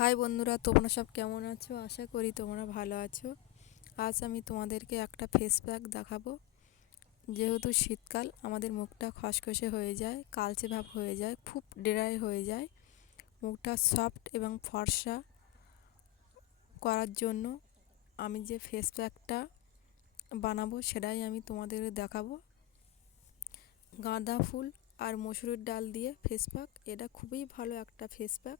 High বন্ধুরা, তোমরা সব কেমন আছো? আশা করি তোমরা ভালো আছো। আজ আমি তোমাদেরকে একটা ফেস প্যাক দেখাবো। যেহেতু শীতকাল, আমাদের মুখটা খসখসে হয়ে যায়, কালচে ভাব হয়ে যায়, খুব ড্রাই হয়ে যায়। মুখটা সফট এবং ফর্সা করার জন্য আমি যে ফেস প্যাকটা বানাবো, সেটাই আমি তোমাদের দেখাবো। গাঁদা ফুল আর মসুরির ডাল দিয়ে ফেস প্যাক এটা খুবই ভালো একটা ফেস প্যাক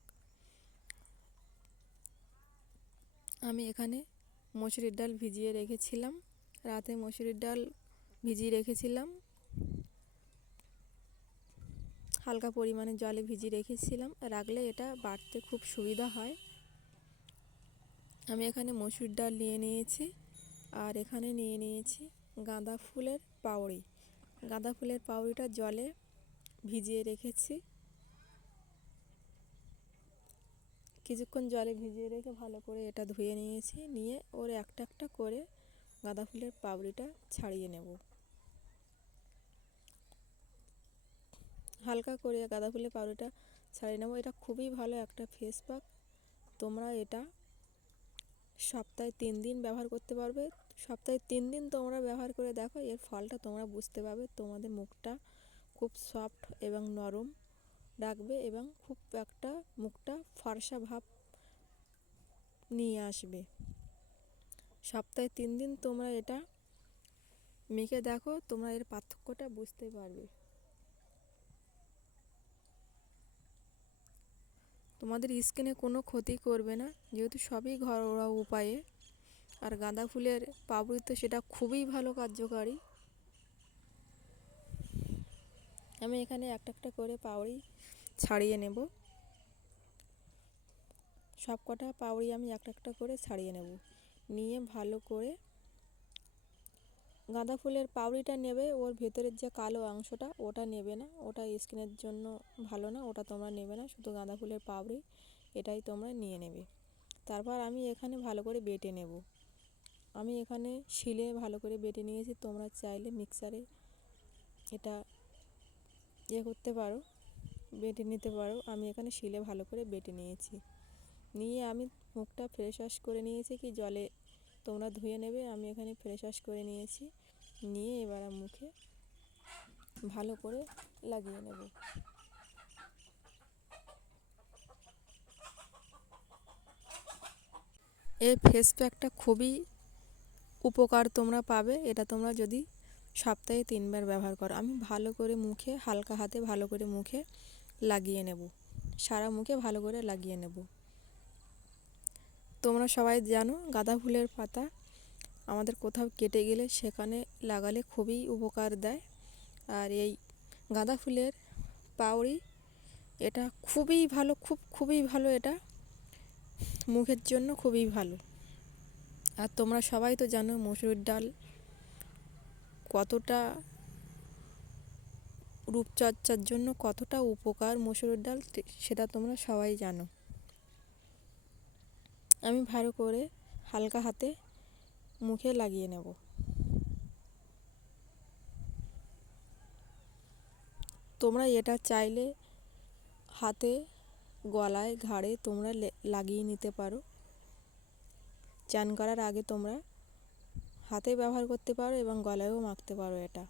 আমি এখানে মসুরির ডাল ভিজিয়ে রেখেছিলাম। রাতে মসুরির ডাল ভিজিয়ে রেখেছিলাম। হালকা পরিমাণে জলে ভিজিয়ে রেখেছিলাম। রাখলে এটা বাড়তে খুব সুবিধা হয়। আমি এখানে মসুর ডাল নিয়ে নিয়েছি আর এখানে নিয়ে নিয়েছি গাঁদা ফুলের পাউড়ি গাঁদা ফুলের পাউড়িটা জলে ভিজিয়ে রেখেছি। কিছুক্ষণ জলে ভিজিয়ে রেখে ভালো করে এটা ধুয়ে নিয়েছি, নিয়ে ওর একটা একটা করে গাঁদা ফুলের পাপড়িটা ছাড়িয়ে নেব। হালকা করে গাঁদা ফুলের পাপড়িটা ছাড়িয়ে নেব। এটা খুবই ভালো একটা ফেস প্যাক তোমরা এটা সপ্তাহে তিন দিন ব্যবহার করতে পারবে। সপ্তাহে তিন দিন তোমরা ব্যবহার করে দেখো, এর ফলটা তোমরা বুঝতে পারবে। তোমাদের মুখটা খুব সফট এবং নরম। রাখবে এবং খুব একটা মুখটা ফর্সা ভাব নিয়ে আসবে। সপ্তাহে তিন দিন তোমরা এটা মেখে দেখো, তোমরা এর পার্থক্যটা বুঝতে পারবে। তোমাদের স্কিনে কোনো ক্ষতি করবে না, যেহেতু সবই ঘরোয়া উপায়ে। আর গাঁদা ফুলের পাবড়ি তো সেটা খুবই ভালো কার্যকারী। আমি এখানে একটা একটা করে পাউড়ি ছাড়িয়ে নেব। সব কটা পাউড়ি আমি একটা একটা করে ছাড়িয়ে নেব। নিয়ে ভালো করে গাঁদা ফুলের পাউড়িটা নেবে, ওর ভেতরের যে কালো অংশটা ওটা নেবে না। ওটা স্কিনের জন্য ভালো না, ওটা তোমরা নেবে না, শুধু গাঁদা ফুলের পাউড়ি এটাই তোমরা নিয়ে নেবে। তারপর আমি এখানে ভালো করে বেটে নেব। আমি এখানে শিলে ভালো করে বেটে নিয়েছি, তোমরা চাইলে মিক্সারে এটা ইয়ে করতে পারো। বেটে নিতে পারো। আমি এখানে শিলে ভালো করে বেটে নিয়েছি। নিয়ে আমি মুখটা ফ্রেশ ওয়াশ করে নিয়েছি কি জলে তোমরা ধুয়ে নেবে। আমি এখানে ফ্রেশ ওয়াশ করে নিয়েছি। নিয়ে এবার মুখে ভালো করে লাগিয়ে নেব। এই ফেস প্যাকটা খুবই উপকার তোমরা পাবে। এটা তোমরা যদি সপ্তাহে তিনবার ব্যবহার করো। আমি ভালো করে মুখে, হালকা হাতে ভালো করে মুখে লাগিয়ে নেব। সারা মুখে ভালো করে লাগিয়ে নেব। তোমরা সবাই জানো গাঁদা ফুলের পাতা আমাদের কোথাও কেটে গেলে সেখানে লাগালে খুবই উপকার দেয়। আর এই গাঁদা ফুলের পাউড়ি এটা খুবই ভালো, খুব, খুবই ভালো এটা। মুখের জন্য খুবই ভালো। আর তোমরা সবাই তো জানো মসুর ডাল কতটা রূপচর্চার জন্য কতটা উপকার মসুরের ডাল সেটা তোমরা সবাই জানো। আমি ভালো করে হালকা হাতে মুখে লাগিয়ে নেব। তোমরা এটা চাইলে হাতে গলায় ঘাড়ে তোমরা লাগিয়ে নিতে পারো। চান করার আগে তোমরা হাতে ব্যবহার করতে পারো এবং গলায়ও মাখতে পারো এটা।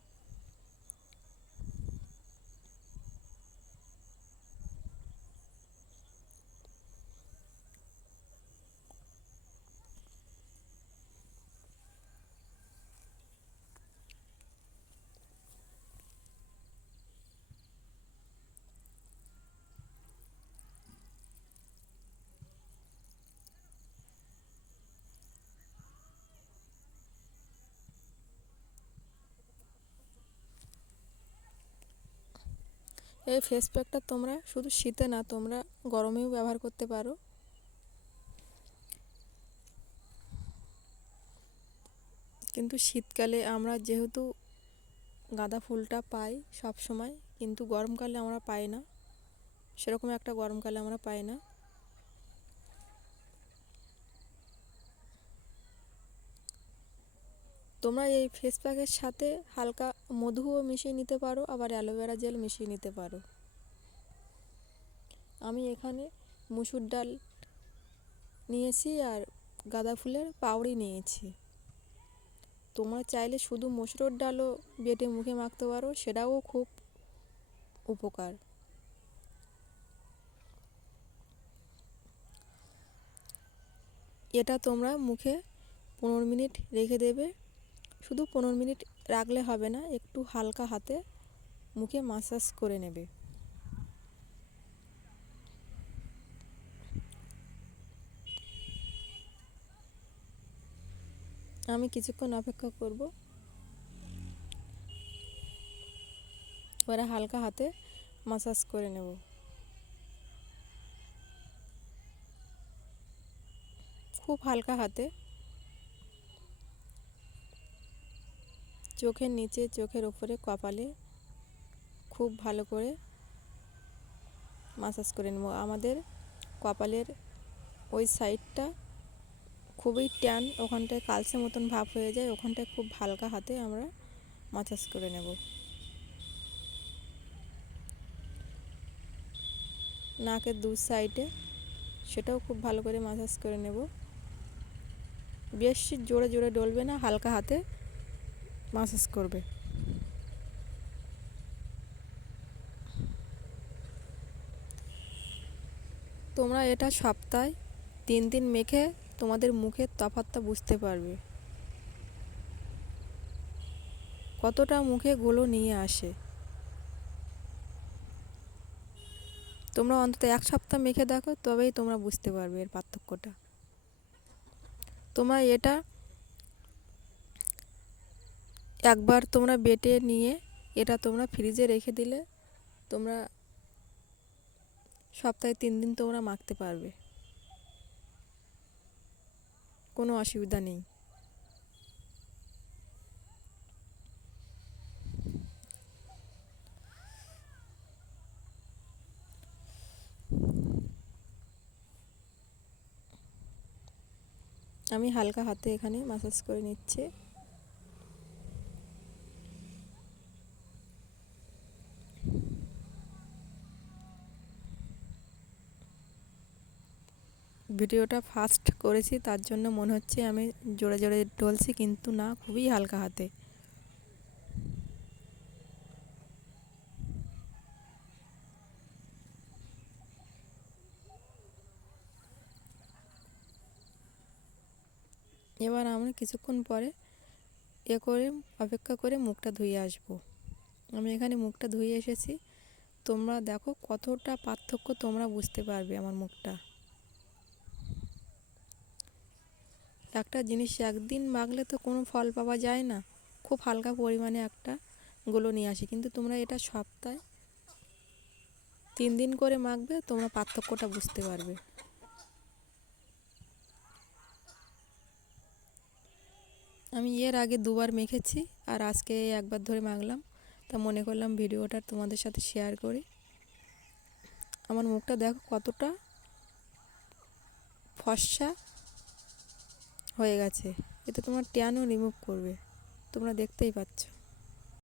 এই ফেস প্যাকটা তোমরা শুধু শীতে না, তোমরা গরমেও ব্যবহার করতে পারো। কিন্তু শীতকালে আমরা যেহেতু গাঁদা ফুলটা পাই সব সময় কিন্তু গরমকালে আমরা পাই না। সেরকম একটা গরমকালে আমরা পাই না। তোমরা এই ফেস প্যাকের সাথে হালকা মধুও মিশিয়ে নিতে পারো, আবার অ্যালোভেরা জেল মিশিয়ে নিতে পারো। আমি এখানে মুসুর ডাল নিয়েছি আর গাঁদা ফুলের পাউড়ি নিয়েছি। তোমরা চাইলে শুধু মসুরের ডালও বেটে মুখে মাখতে পারো, সেটাও খুব উপকার। এটা তোমরা মুখে পনেরো মিনিট রেখে দেবে। শুধু পনেরো মিনিট রাখলে হবে না, একটু হালকা হাতে মুখে মাসাজ করে নেবে। আমি কিছুক্ষণ অপেক্ষা করব। এবারে হালকা হাতে মাসাজ করে নেব। খুব হালকা হাতে চোখের নিচে, চোখের ওপরে কপালে খুব ভালো করে মাসাজ করে নেব। আমাদের কপালের ওই সাইডটা খুবই ট্যান ওখানটায় কালসে মতন ভাব হয়ে যায়, ওখানটায় খুব হালকা হাতে আমরা মাসাজ করে নেব। নাকের দু সাইডে সেটাও খুব ভালো করে মাসাজ করে নেব। বেশি জোরে জোরে ডলবে না, হালকা হাতে। মাসাজ করবে। তোমরা এটা সপ্তাহে তিন দিন মেখে তোমাদের মুখের তফাতটা বুঝতে পারবে। কতটা মুখে গুলো নিয়ে আসে। তোমরা অন্তত এক সপ্তাহ মেখে দেখো, তবেই তোমরা বুঝতে পারবে এর পার্থক্যটা। তোমরা এটা একবার তোমরা বেটে নিয়ে এটা তোমরা ফ্রিজে রেখে দিলে তোমরা সপ্তাহে তিন দিন তোমরা মাখতে পারবে। কোনো অসুবিধা নেই। আমি হালকা হাতে এখানে মাসাজ করে নিচ্ছি। ভিডিওটা ফাস্ট করেছি, তার জন্য মনে হচ্ছে আমি জোরে জোরে ডলছি কিন্তু না, খুবই হালকা হাতে। এবার আমরা কিছুক্ষণ পরে এ করে, অপেক্ষা করে মুখটা ধুয়ে আসব। আমি এখানে মুখটা ধুয়ে এসেছি। তোমরা দেখো কতটা পার্থক্য তোমরা বুঝতে পারবে আমার মুখটা। একটা জিনিস একদিন মাখলে তো কোনো ফল পাওয়া যায় না। খুব হালকা পরিমাণে একটা গুলো নিয়ে আসে। কিন্তু তোমরা এটা সপ্তাহে তিন দিন করে মাখবে, তোমরা পার্থক্যটা বুঝতে পারবে। আমি এর আগে দুবার মেখেছি আর আজকে একবার ধরে মাখলাম। তা মনে করলাম ভিডিওটা তোমাদের সাথে শেয়ার করি। আমার মুখটা দেখো কতটা ফর্সা হয়ে গেছে। এতে তোমার ট্যানও রিমুভ করবে। তোমরা দেখতেই পাচ্ছ।